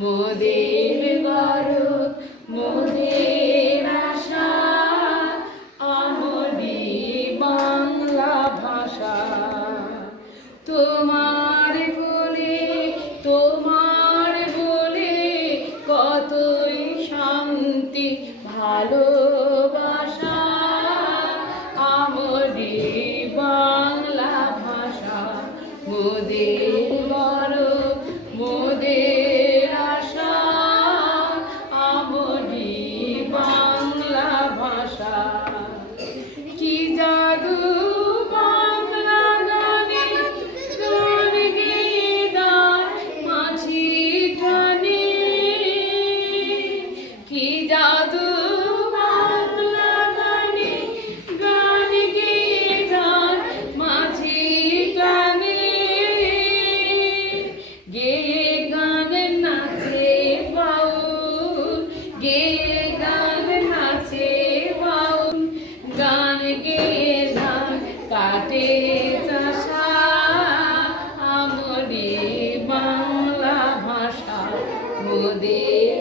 মোদের গরব মোদের আশা আমরি বাংলা ভাষা। তোমার বলে কতই শান্তি ভালোবাসা আমরি বাংলা ভাষা। মোদের গরব মোদের আশা আমরি বাংলা ভাষা। কি জাদু বাংলা গানে গান গেয়ে দায় মাঝি টানে। কি জাদু বাংলা গানে গান গেয়ে দায় মাঝি টানে। গেয়ে গান নাচে বাউল গেয়ে গান নাচে বাউল গান গেয়ে ধান কাটে চাষা আমরি বাংলা ভাষা। মোদের